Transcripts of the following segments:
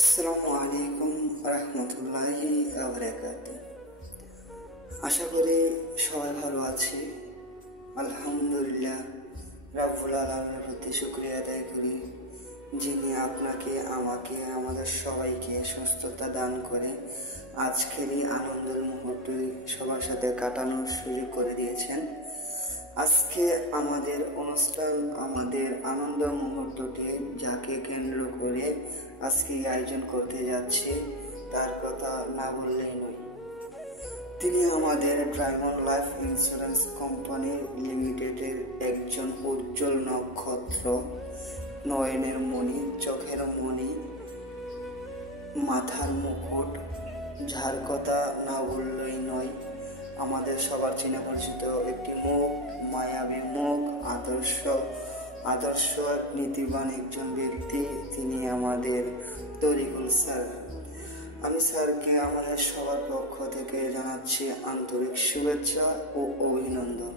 আসসালামু আলাইকুম রহমতুল্লাহি বারাকাতুহু। আশা করি সবাই ভালো আছি। আলহামদুলিল্লাহ রাব্বুল আলামিনের প্রতি শুকরিয়া আদায় করি, যিনি আপনাকে, আমাকে, আমাদের সবাইকে সুস্থতা দান করে আজকের এই আনন্দের মুহূর্তে সবার সাথে কাটানোর সুযোগ করে দিয়েছেন। আজকে আমাদের অনুষ্ঠান, আমাদের আনন্দ মুহূর্তটি যাকে কেন্দ্র করে আজকে আয়োজন করতে যাচ্ছে তার কথা না বললেই নয়। তিনি আমাদের ডায়মন্ড লাইফ ইন্স্যুরেন্স কোম্পানি লিমিটেডের একজন উজ্জ্বল নক্ষত্র, নয়নের মণি, চোখের মণি, মাথার মুকুট, যার কথা না বললেই নয়। আমাদের সবার চেনা পরিচিত একটি মুখ, মায়াবী মুখ, আদর্শ নীতিবান একজন ব্যক্তি, তিনি আমাদের তরিকুল স্যার। আমি স্যারকে আমাদের সবার পক্ষ থেকে জানাচ্ছি আন্তরিক শুভেচ্ছা ও অভিনন্দন।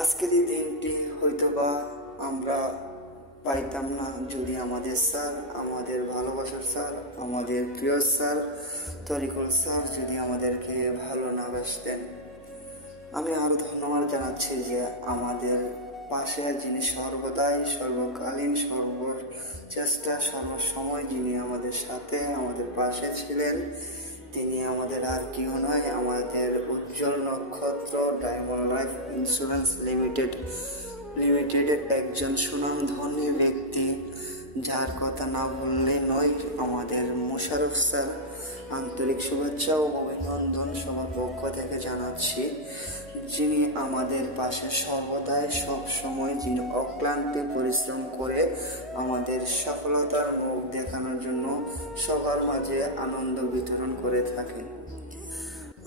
আজকের এই দিনটি হয়তোবা আমরা পাইতাম না যদি আমাদের স্যার, আমাদের ভালোবাসার স্যার, আমাদের প্রিয় স্যার তরিকুল স্যার যদি আমাদেরকে ভালো না বাসতেন। আমি আরো ধন্যবাদ জানাচ্ছি যে আমাদের পাশে যিনি সর্বদাই, সর্বকালীন, সর্বচেষ্টা, সর্বসময় যিনি আমাদের সাথে, আমাদের পাশে ছিলেন, তিনি আমাদের আর কেউ নয়, আমাদের উজ্জ্বল নক্ষত্র ডায়মন্ড লাইফ ইন্স্যুরেন্স লিমিটেডের একজন সুনামধন্য ব্যক্তি, যার কথা না বললে নয়, আমাদের মোশারফ স্যার। আন্তরিক শুভেচ্ছা ও অভিনন্দন সবার পক্ষ থেকে জানাচ্ছি, যিনি আমাদের পাশে সর্বদাই, সব সময়, যিনি অক্লান্তি পরিশ্রম করে আমাদের সফলতার মুখ দেখানোর জন্য সবার মাঝে আনন্দ বিতরণ করে থাকেন।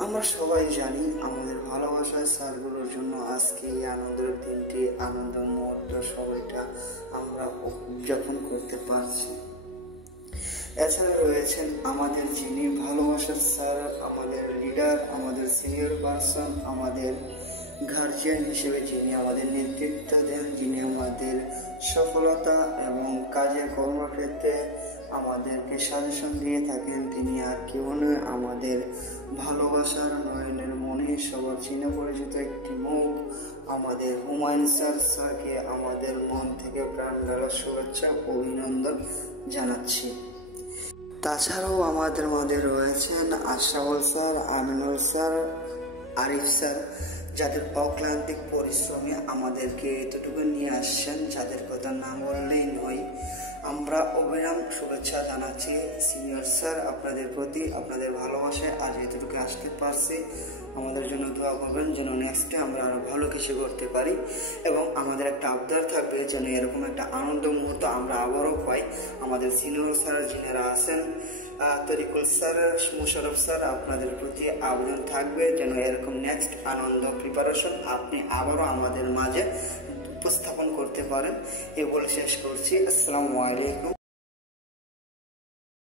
আমরা সবাই জানি আমাদের ভালোবাসার স্যারগুলোর জন্য আজকে এই আনন্দের দিনটি, আনন্দ মুহূর্ত সময়টা আমরা উদযাপন করতে পারছি। এছাড়া রয়েছেন আমাদের যিনি ভালোবাসার স্যার, আমাদের লিডার, আমাদের সিনিয়র পারসন, আমাদের গার্জিয়ান হিসেবে যিনি আমাদের নেতৃত্ব দেন, যিনি আমাদের সফলতা এবং কাজে কর্মক্ষেত্রে আমাদেরকে সাজেশন দিয়ে থাকেন, তিনি আর কেউ নয়, আমাদের ভালোবাসার নয়নের মনে, সবার চিনা পরিচিত একটি মুখ, আমাদের হুমায়ুন স্যার। স্যারকে আমাদের মন থেকে প্রাণ ঢালা শুভেচ্ছা অভিনন্দন জানাচ্ছি। তাছাড়াও আমাদের মধ্যে রয়েছেন Ashraful sir, Aminul sir, Arif sir, যাদের অক্লান্তিক পরিশ্রমে আমাদেরকে এতটুকু নিয়ে আসছেন, যাদের কথা না বললেই নয়। আমরা অবিরাম শুভেচ্ছা জানাচ্ছি সিনিয়র স্যার আপনাদের প্রতি, আপনাদের ভালোবাসায় আজ এতটুকু আসতে পারছি। আমাদের জন্য দোয়া করবেন যেন নেক্সটে আমরা আরো ভালো কিছু করতে পারি, এবং আমাদের একটা আবদার থাকবে যেন এরকম একটা আনন্দ মুহূর্ত আমরা আবারও পাই। আমাদের সিনিয়র স্যার যিনারা আছেন, তরিকুল স্যার, মোশারফ স্যার, আপনাদের প্রতি আবেদন থাকবে যেন এরকম নেক্সট আনন্দ প্রিপারেশন আপনি আবারও আমাদের মাঝে উপস্থাপন করতে পারেন। এ বলে শেষ করছি। আসসালামু আলাইকুম।